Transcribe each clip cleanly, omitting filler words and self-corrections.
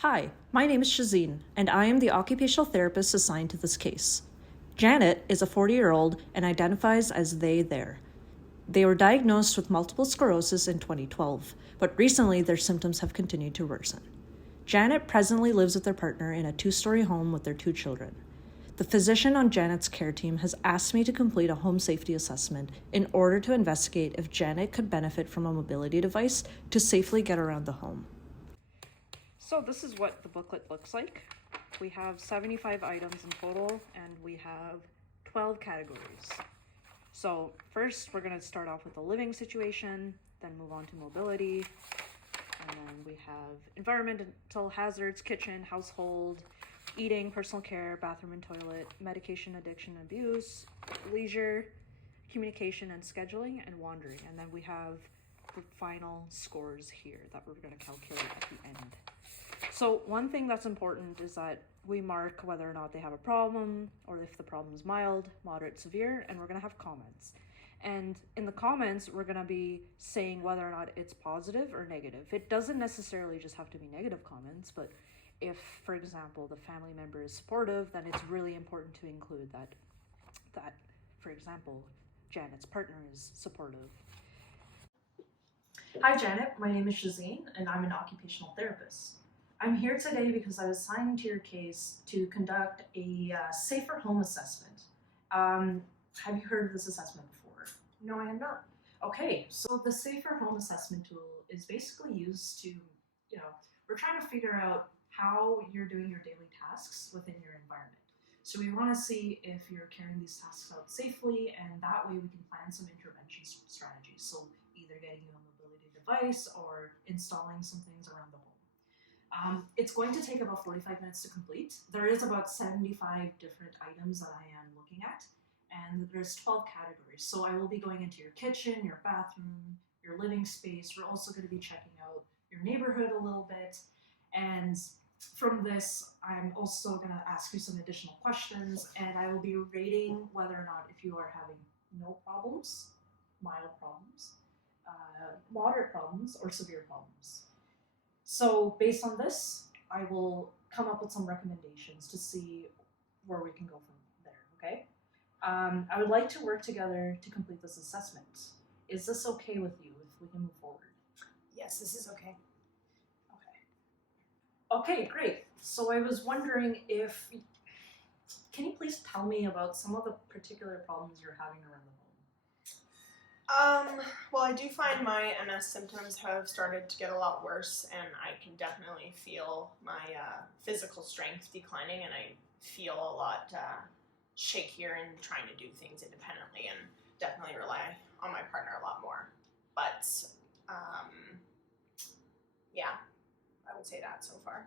Hi, my name is Shazine, and I am the occupational therapist assigned to this case. Janet is a 40-year-old and identifies as they/their. They were diagnosed with multiple sclerosis in 2012, but recently their symptoms have continued to worsen. Janet presently lives with their partner in a 2-story home with their 2 children. The physician on Janet's care team has asked me to complete a home safety assessment in order to investigate if Janet could benefit from a mobility device to safely get around the home. So this is what the booklet looks like. We have 75 items in total, and we have 12 categories. So first, we're going to start off with the living situation, then move on to mobility, and then we have environmental hazards, kitchen, household, eating, personal care, bathroom and toilet, medication, addiction, abuse, leisure, communication and scheduling, and wandering. And then we have the final scores here that we're going to calculate at the end. So one thing that's important is that we mark whether or not they have a problem, or if the problem is mild, moderate, severe, and we're going to have comments. And in the comments, we're going to be saying whether or not it's positive or negative. It doesn't necessarily just have to be negative comments, but if, for example, the family member is supportive, then it's really important to include that, for example, Janet's partner is supportive. Hi, Janet. My name is Shazine, and I'm an occupational therapist. I'm here today because I was assigned to your case to conduct a safer home assessment. Have you heard of this assessment before? No, I have not. Okay, so the safer home assessment tool is basically used to, we're trying to figure out how you're doing your daily tasks within your environment. So we want to see if you're carrying these tasks out safely, and that way we can plan some intervention strategies. So either getting you a mobility device or installing some things around the home. It's going to take about 45 minutes to complete. There is about 75 different items that I am looking at, and there's 12 categories. So I will be going into your kitchen, your bathroom, your living space. We're also going to be checking out your neighborhood a little bit. And from this, I'm also going to ask you some additional questions, and I will be rating whether or not if you are having no problems, mild problems, moderate problems, or severe problems. So based on this, I will come up with some recommendations to see where we can go from there, okay? I would like to work together to complete this assessment. Is this okay with you if we can move forward? Yes, this is okay. Okay, great. So I was wondering can you please tell me about some of the particular problems you're having around the home? Well, I do find my MS symptoms have started to get a lot worse, and I can definitely feel my physical strength declining, and I feel a lot shakier in trying to do things independently, and definitely rely on my partner a lot more. But, yeah, I would say that so far.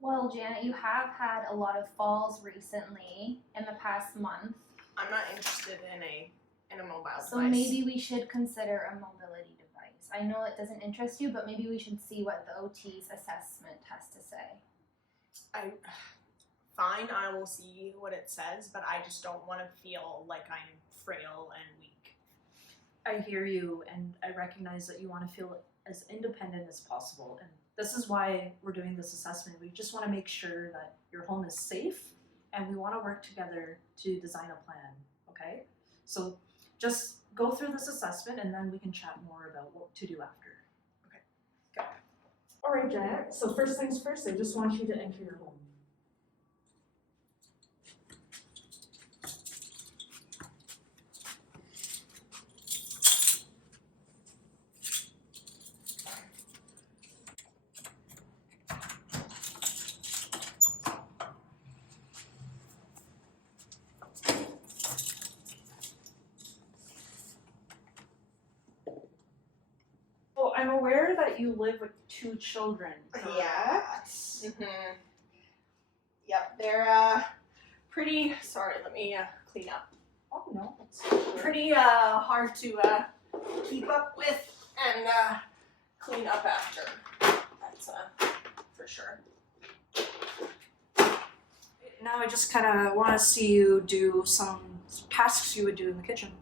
Well, Janet, you have had a lot of falls recently in the past month. I'm not interested in a mobile device. So maybe we should consider a mobility device. I know it doesn't interest you, but maybe we should see what the OT's assessment has to say. Fine, I will see what it says, but I just don't want to feel like I'm frail and weak. I hear you, and I recognize that you want to feel as independent as possible, and this is why we're doing this assessment. We just want to make sure that your home is safe, and we want to work together to design a plan, okay? So just go through this assessment, and then we can chat more about what to do after. Okay, go. All right, Janet, so first things first, I just want you to enter your home. So I'm aware that you live with 2 children, correct? Yes. Mm-hmm. Yep, they're pretty. Sorry, let me clean up. Oh no, it's Pretty hard to keep up with and clean up after. That's for sure. Now I just kind of want to see you do some tasks you would do in the kitchen.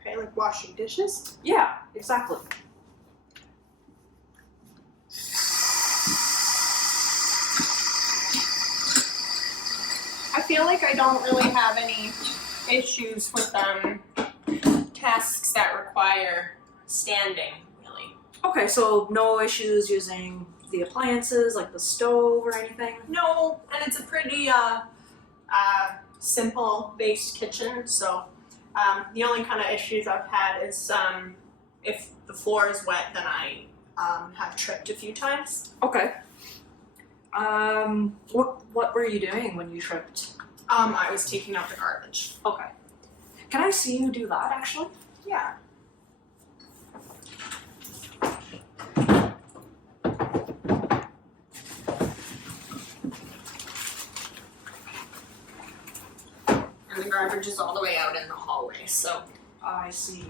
Okay, like washing dishes? Yeah, exactly. feel like I don't really have any issues with tasks that require standing, really. Okay, so no issues using the appliances like the stove or anything? No, and it's a pretty simple based kitchen, so the only kind of issues I've had is if the floor is wet, then I have tripped a few times. Okay. What were you doing when you tripped? I was taking out the garbage. Okay. Can I see you do that actually? Yeah. And the garbage is all the way out in the hallway, so. I see.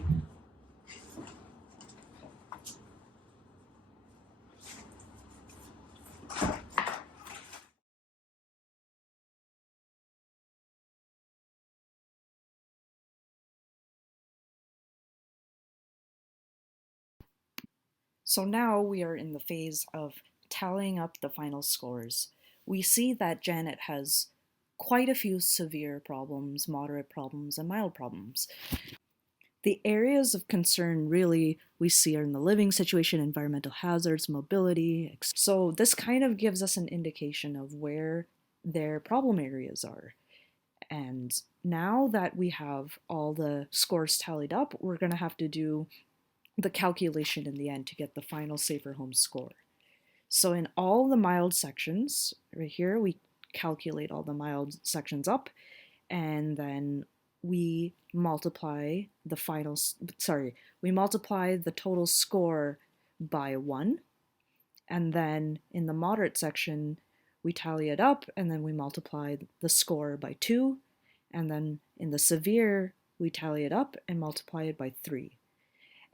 So now we are in the phase of tallying up the final scores. We see that Janet has quite a few severe problems, moderate problems, and mild problems. The areas of concern really we see are in the living situation, environmental hazards, mobility. So this kind of gives us an indication of where their problem areas are. And now that we have all the scores tallied up, we're going to have to do the calculation in the end to get the final safer home score. So in all the mild sections, right here, we calculate all the mild sections up, and then we multiply the total score by 1, and then in the moderate section, we tally it up, and then we multiply the score by 2, and then in the severe, we tally it up and multiply it by 3.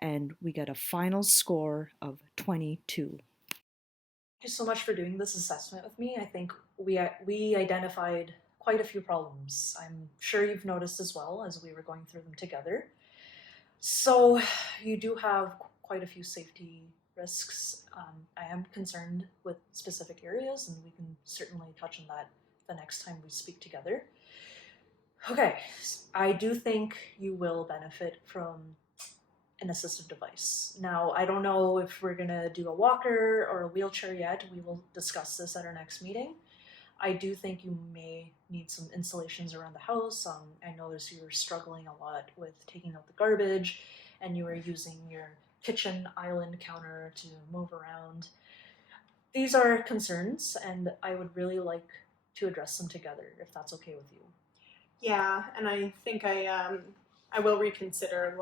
And we get a final score of 22. Thank you so much for doing this assessment with me. I think we identified quite a few problems. I'm sure you've noticed as well as we were going through them together. So you do have quite a few safety risks. I am concerned with specific areas, and we can certainly touch on that the next time we speak together. Okay, I do think you will benefit from an assistive device. Now, I don't know if we're gonna do a walker or a wheelchair yet. We will discuss this at our next meeting. I do think you may need some installations around the house. I noticed you were struggling a lot with taking out the garbage, and you were using your kitchen island counter to move around. These are concerns, and I would really like to address them together, if that's okay with you. Yeah, and I think I will reconsider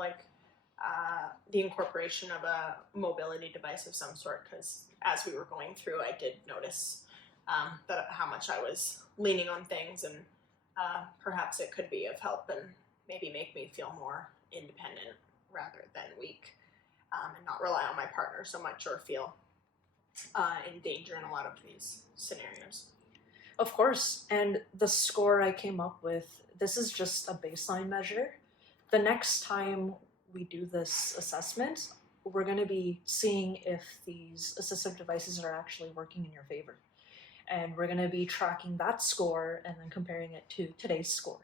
the incorporation of a mobility device of some sort, because as we were going through, I did notice that how much I was leaning on things, and perhaps it could be of help and maybe make me feel more independent rather than weak, and not rely on my partner so much or feel in danger in a lot of these scenarios. Of course, and the score I came up with, this is just a baseline measure. The next time we do this assessment, we're going to be seeing if these assistive devices are actually working in your favor. And we're going to be tracking that score and then comparing it to today's score.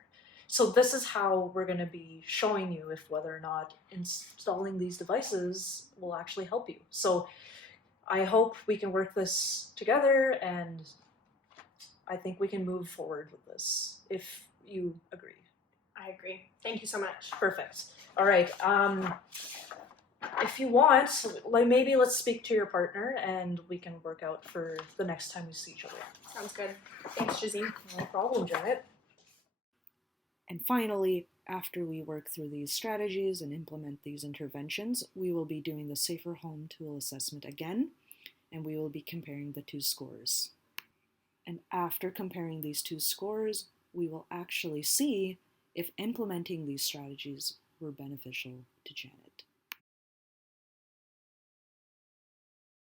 So this is how we're going to be showing you if whether or not installing these devices will actually help you. So I hope we can work this together, and I think we can move forward with this, if you agree. I agree. Thank you so much. Perfect. All right. If you want, maybe let's speak to your partner and we can work out for the next time we see each other. Sounds good. Thanks, Jazine. No problem, Janet. And finally, after we work through these strategies and implement these interventions, we will be doing the Safer Home Tool Assessment again, and we will be comparing the two scores. And after comparing these two scores, we will actually see if implementing these strategies were beneficial to Janet.